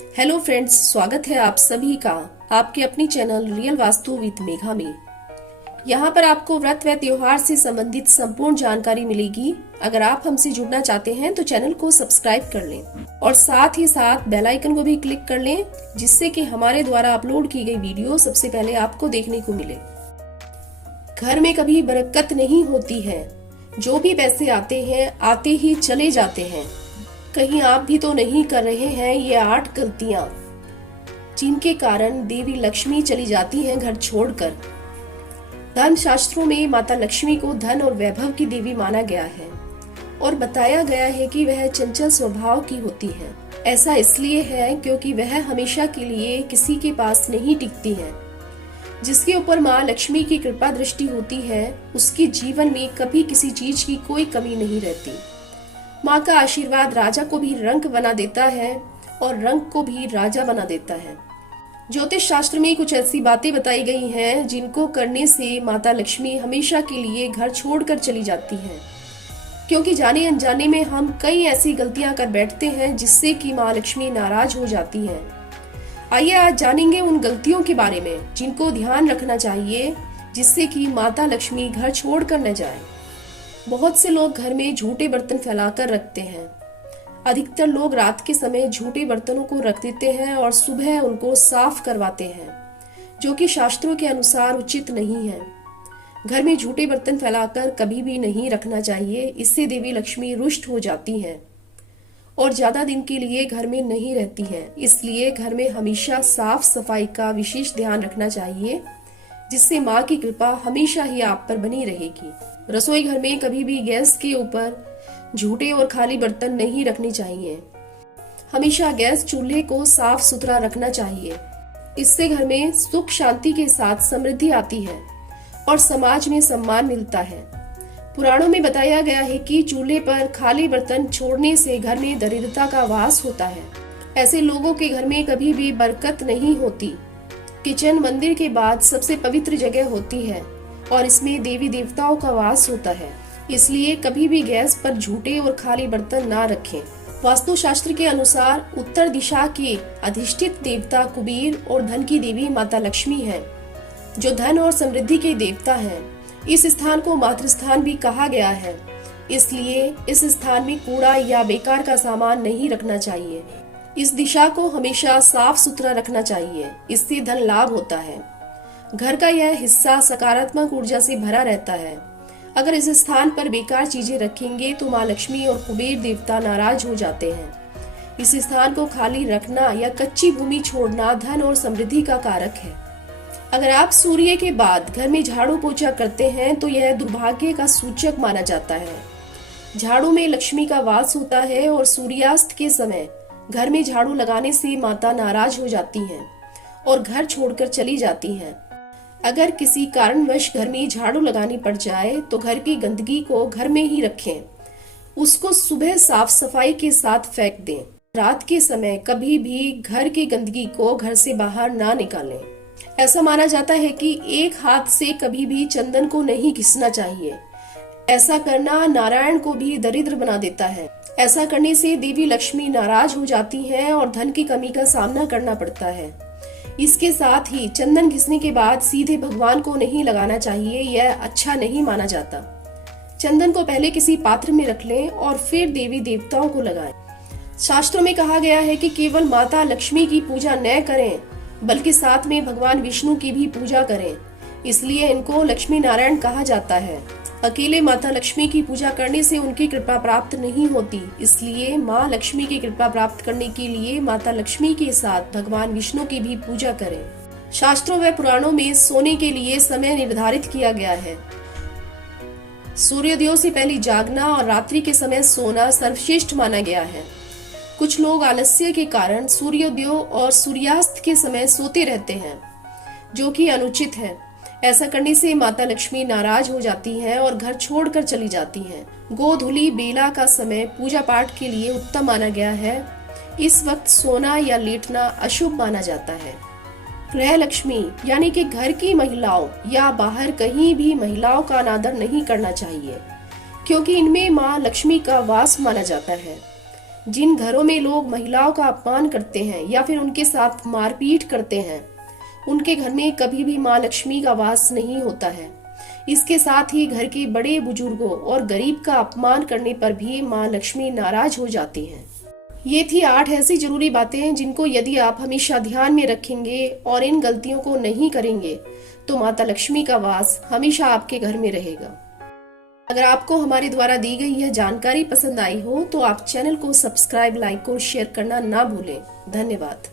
Hello friends, स्वागत है आप सभी का आपके अपनी channel real vastu with Megha में। यहाँ पर आपको व्रत व त्योहार से संबंधित संपूर्ण जानकारी मिलेगी। अगर आप हमसे जुड़ना चाहते हैं तो चैनल को सब्सक्राइब कर लें और साथ ही साथ बेल आइकन को भी क्लिक कर लें, जिससे कि हमारे द्वारा अपलोड की गई वीडियो सबसे पहले आपको देखने को मिले। घर में कभी बरकत नहीं होती है, जो भी पैसे आते हैं आते ही चले जाते हैं। कहीं आप भी तो नहीं कर रहे हैं ये 8 गलतियां, जिनके कारण देवी लक्ष्मी चली जाती हैं घर छोड़कर। धर्म शास्त्रों में माता लक्ष्मी को धन और वैभव की देवी माना गया है और बताया गया है कि वह चंचल स्वभाव की होती है। ऐसा इसलिए है क्योंकि वह हमेशा के लिए किसी के पास नहीं टिकती है। जिसके ऊपर माँ लक्ष्मी की कृपा दृष्टि होती है, उसके जीवन में कभी किसी चीज की कोई कमी नहीं रहती। माँ का आशीर्वाद राजा को भी रंक बना देता है और रंक को भी राजा बना देता है। ज्योतिष शास्त्र में कुछ ऐसी बातें बताई गई हैं जिनको करने से माता लक्ष्मी हमेशा के लिए घर छोड़कर चली जाती हैं, क्योंकि जाने अनजाने में हम कई ऐसी गलतियां कर बैठते हैं जिससे कि माँ लक्ष्मी नाराज हो जाती हैं। आइए आज जानेंगे उन गलतियों के बारे में जिनको ध्यान रखना चाहिए, जिससे कि माता लक्ष्मी घर छोड़कर न जाए। बहुत से लोग घर में झूठे बर्तन फैलाकर रखते हैं। अधिकतर लोग रात के समय झूठे बर्तनों को रख देते हैं और सुबह उनको साफ करवाते हैं, जो कि शास्त्रों के अनुसार उचित नहीं है। घर में झूठे बर्तन फैलाकर कभी भी नहीं रखना चाहिए। इससे देवी लक्ष्मी रुष्ट हो जाती हैं और ज्यादा दिन के लिए घर में नहीं रहती हैं। इसलिए घर में हमेशा साफ सफाई का विशेष ध्यान रखना चाहिए, जिससे माँ की कृपा हमेशा ही आप पर बनी रहेगी। रसोई घर में कभी भी गैस के ऊपर झूठे और खाली बर्तन नहीं रखने चाहिए। हमेशा गैस चूल्हे को साफ सुथरा रखना चाहिए। इससे घर में सुख शांति के साथ समृद्धि आती है और समाज में सम्मान मिलता है। पुराणों में बताया गया है कि चूल्हे पर खाली बर्तन छोड़ने से घर में दरिद्रता का वास होता है। ऐसे लोगों के घर में कभी भी बरकत नहीं होती। किचन मंदिर के बाद सबसे पवित्र जगह होती है और इसमें देवी देवताओं का वास होता है। इसलिए कभी भी गैस पर झूठे और खाली बर्तन ना रखें। वास्तु शास्त्र के अनुसार उत्तर दिशा के अधिष्ठित देवता कुबेर और धन की देवी माता लक्ष्मी है, जो धन और समृद्धि के देवता हैं। इस स्थान को मातृस्थान भी कहा गया है। इसलिए इस स्थान में कूड़ा या बेकार का सामान नहीं रखना चाहिए। इस दिशा को हमेशा साफ सुथरा रखना चाहिए। इससे धन लाभ होता है। घर का यह हिस्सा सकारात्मक ऊर्जा से भरा रहता है। अगर इस स्थान पर बेकार चीजें रखेंगे तो माँ लक्ष्मी और कुबेर देवता नाराज हो जाते हैं। इस स्थान को खाली रखना या कच्ची भूमि छोड़ना धन और समृद्धि का कारक है। अगर आप सूर्य के बाद घर में झाड़ू पोछा करते हैं तो यह दुर्भाग्य का सूचक माना जाता है। झाड़ू में लक्ष्मी का वास होता है और सूर्यास्त के समय घर में झाड़ू लगाने से माता नाराज हो जाती हैं और घर छोड़कर चली जाती हैं। अगर किसी कारणवश घर में झाड़ू लगानी पड़ जाए तो घर की गंदगी को घर में ही रखें। उसको सुबह साफ सफाई के साथ फेंक दें। रात के समय कभी भी घर की गंदगी को घर से बाहर ना निकालें। ऐसा माना जाता है कि एक हाथ से कभी भी चंदन को नहीं घिसना चाहिए। ऐसा करना नारायण को भी दरिद्र बना देता है। ऐसा करने से देवी लक्ष्मी नाराज हो जाती हैं और धन की कमी का सामना करना पड़ता है। इसके साथ ही चंदन घिसने के बाद सीधे भगवान को नहीं लगाना चाहिए, यह अच्छा नहीं माना जाता। चंदन को पहले किसी पात्र में रख लें और फिर देवी देवताओं को लगाएं। शास्त्रों में कहा गया है कि केवल माता लक्ष्मी की पूजा न करें, बल्कि साथ में भगवान विष्णु की भी पूजा करें। इसलिए इनको लक्ष्मी नारायण कहा जाता है। अकेले माता लक्ष्मी की पूजा करने से उनकी कृपा प्राप्त नहीं होती। इसलिए माँ लक्ष्मी की कृपा प्राप्त करने के लिए माता लक्ष्मी के साथ भगवान विष्णु की भी पूजा करें। शास्त्रों व पुराणों में सोने के लिए समय निर्धारित किया गया है। सूर्योदय से पहले जागना और रात्रि के समय सोना सर्वश्रेष्ठ माना गया है। कुछ लोग आलस्य के कारण सूर्योदय और सूर्यास्त के समय सोते रहते हैं, जो कि अनुचित है। ऐसा करने से माता लक्ष्मी नाराज हो जाती हैं और घर छोड़कर चली जाती हैं। गोधूली बेला का समय पूजा पाठ के लिए उत्तम माना गया है। इस वक्त सोना या लेटना अशुभ माना जाता है। गृह लक्ष्मी यानी कि घर की महिलाओं या बाहर कहीं भी महिलाओं का अनादर नहीं करना चाहिए, क्योंकि इनमें माँ लक्ष्मी का वास माना जाता है। जिन घरों में लोग महिलाओं का अपमान करते हैं या फिर उनके साथ मारपीट करते हैं, उनके घर में कभी भी माँ लक्ष्मी का वास नहीं होता है। इसके साथ ही घर के बड़े बुजुर्गों और गरीब का अपमान करने पर भी माँ लक्ष्मी नाराज हो जाती हैं। ये थी 8 ऐसी जरूरी बातें जिनको यदि आप हमेशा ध्यान में रखेंगे और इन गलतियों को नहीं करेंगे तो माता लक्ष्मी का वास हमेशा आपके घर में रहेगा। अगर आपको हमारे द्वारा दी गई यह जानकारी पसंद आई हो तो आप चैनल को सब्सक्राइब, लाइक और शेयर करना ना भूलें। धन्यवाद।